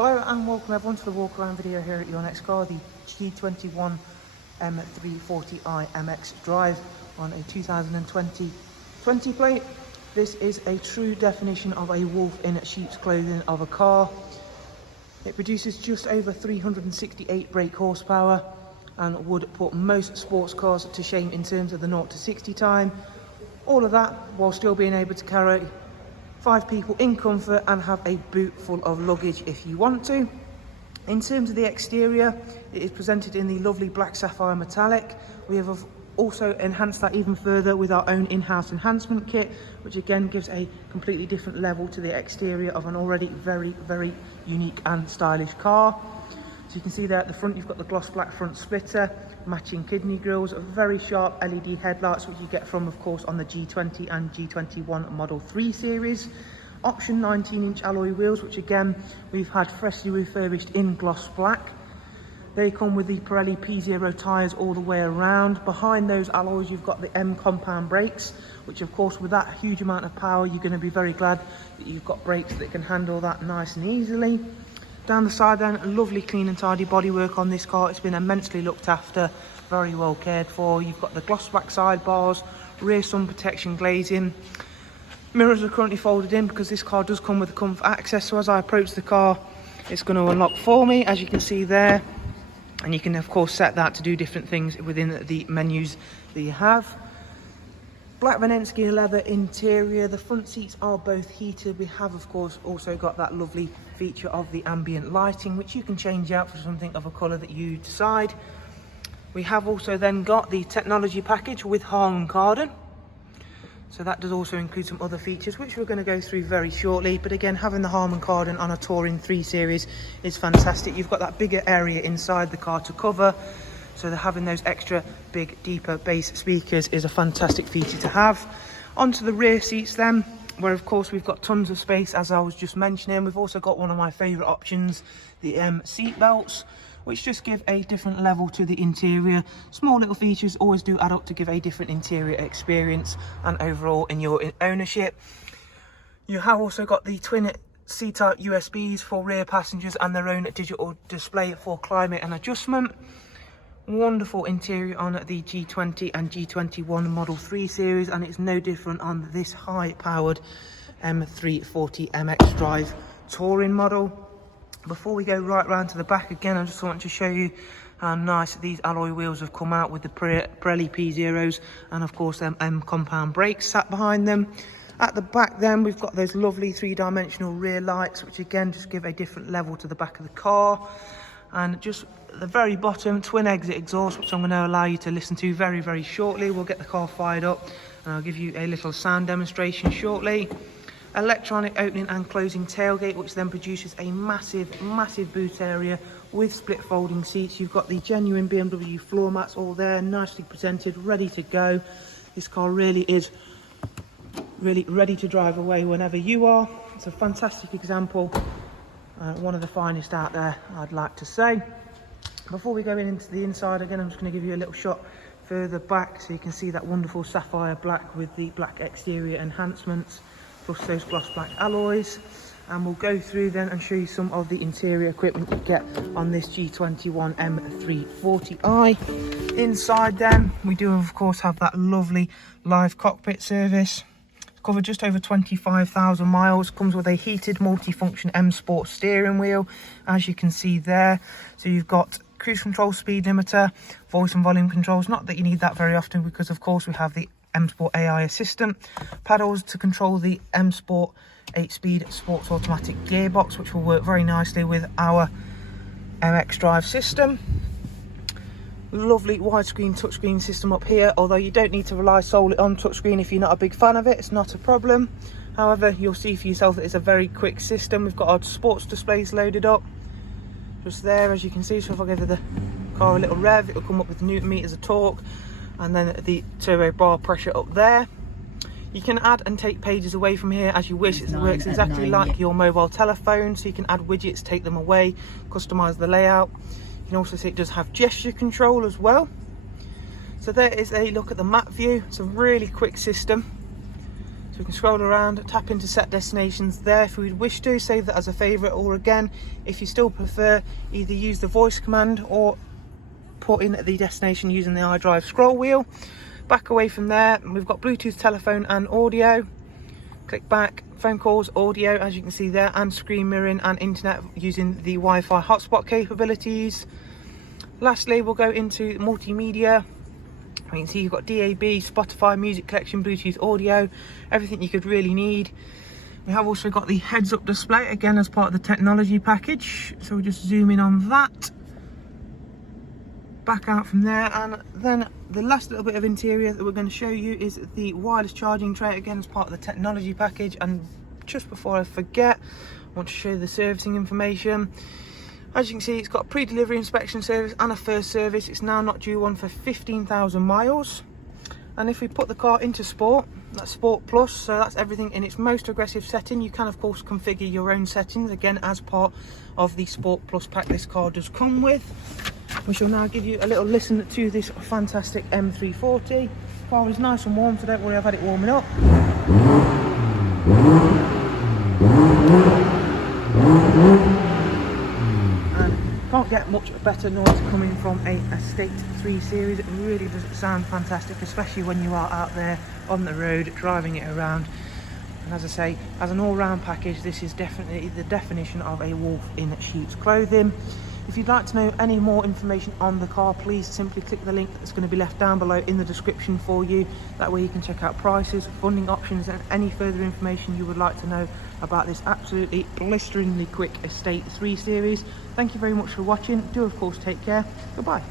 Hello and welcome everyone to the walk around video here at your next car, the G21 M340i MX Drive on a 2020 plate. This is a true definition of a wolf in sheep's clothing of a car. It produces just over 368 brake horsepower and would put most sports cars to shame in terms of the 0 to 60 time. All of that while still being able to carry 5 people in comfort and have a boot full of luggage if you want to. In terms of the exterior, it is presented in the lovely black sapphire metallic. We have also enhanced that even further with our own in-house enhancement kit, which again gives a completely different level to the exterior of an already very unique and stylish car. So you can see there at the front you've got the gloss black front splitter, matching kidney grills, very sharp LED headlights, which you get from of course on the G20 and G21 Model 3 series. Option 19-inch alloy wheels, which again we've had freshly refurbished in gloss black. They come with the Pirelli P0 tyres all the way around. Behind those alloys you've got the M compound brakes, which of course with that huge amount of power you're going to be very glad that you've got brakes that can handle that nice and easily. Down the side then, lovely clean and tidy bodywork on this car. It's been immensely looked after, very well cared for. You've got the gloss black sidebars, rear sun protection glazing. Mirrors are currently folded in because this car does come with comfort access, so as I approach the car it's going to unlock for me, as you can see there, and you can of course set that to do different things within the menus that you have. Black Venensky leather interior. The front seats are both heated. We have of course also got that lovely feature of the ambient lighting, which you can change out for something of a colour that you decide. We have also then got the technology package with Harman Kardon. So that does also include some other features which we're going to go through very shortly. But again, having the Harman Kardon on a Touring 3 Series is fantastic. You've got that bigger area inside the car to cover. So having those extra big, deeper bass speakers is a fantastic feature to have. Onto the rear seats then, where of course we've got tons of space, as I was just mentioning. We've also got one of my favourite options, the seat belts, which just give a different level to the interior. Small little features always do add up to give a different interior experience and overall in your ownership. You have also got the twin C-type USBs for rear passengers and their own digital display for climate and adjustment. Wonderful interior on the G20 and G21 Model 3 series, and it's no different on this high-powered M340 MX Drive touring model. Before we go right round to the back again, I just want to show you how nice these alloy wheels have come out with the Pirelli P0s and of course them M compound brakes sat behind them. At the back then we've got those lovely 3-dimensional rear lights, which again just give a different level to the back of the car. And just at the very bottom, twin exit exhaust, which I'm going to allow you to listen to very shortly. We'll get the car fired up and I'll give you a little sound demonstration shortly. Electronic opening and closing tailgate, which then produces a massive boot area with split folding seats. You've got the genuine BMW floor mats all there, nicely presented, ready to go. This car really is ready to drive away whenever you are. It's a fantastic example. One of the finest out there, I'd like to say. Before we go into the inside again, I'm just going to give you a little shot further back so you can see that wonderful sapphire black with the black exterior enhancements, plus those gloss black alloys. And we'll go through then and show you some of the interior equipment you get on this G21 M340i. Inside then, we do of course have that lovely live cockpit service. Covered just over 25,000 miles, comes with a heated multifunction M Sport steering wheel, as you can see there. So you've got cruise control, speed limiter, voice and volume controls. Not that you need that very often because of course we have the M Sport AI assistant. Paddles to control the M Sport 8-speed sports automatic gearbox, which will work very nicely with our MX Drive system. Lovely widescreen touchscreen system up here, although you don't need to rely solely on touchscreen if you're not a big fan of it. It's not a problem. However, you'll see for yourself that it's a very quick system. We've got our sports displays loaded up just there, as you can see. So if I give the car a little rev, it'll come up with Newton meters of torque, and then the turbo bar pressure up there. You can add and take pages away from here as you wish. It works exactly like your mobile telephone, so you can add widgets, take them away, customize the layout. You can also see it does have gesture control as well. So there is a look at the map view. It's a really quick system. So So we can scroll around, tap into set destinations there if we wish to, save that as a favourite, or again, if you still prefer, either use the voice command or put in the destination using the iDrive scroll wheel. Back away from there, we've got Bluetooth, telephone and audio. Click back, phone calls, audio, as you can see there, and screen mirroring and internet using the Wi-Fi hotspot capabilities. Lastly, we'll go into multimedia. You can see you've got DAB, Spotify, music collection, Bluetooth audio, everything you could really need. We have also got the heads-up display, again as part of the technology package. So we'll just zoom in on that. Back out from there, and then the last little bit of interior that we're going to show you is the wireless charging tray, again as part of the technology package. And just before I forget, I want to show you the servicing information. As you can see, it's got a pre-delivery inspection service and a first service. It's now not due one for 15,000 miles. And if we put the car into Sport, that's Sport Plus, so that's everything in its most aggressive setting. You can of course configure your own settings, again as part of the Sport Plus pack this car does come with. We shall now give you a little listen to this fantastic M340. The car is nice and warm, so don't worry, I've had it warming up. Can't get much better noise coming from a Estate 3 Series. It really does sound fantastic, especially when you are out there on the road driving it around. And as I say, as an all-round package, this is definitely the definition of a wolf in sheep's clothing. If you'd like to know any more information on the car, please simply click the link that's going to be left down below in the description for you. That way you can check out prices, funding options and any further information you would like to know about this absolutely blisteringly quick Estate 3 Series. Thank you very much for watching. Do of course take care. Goodbye.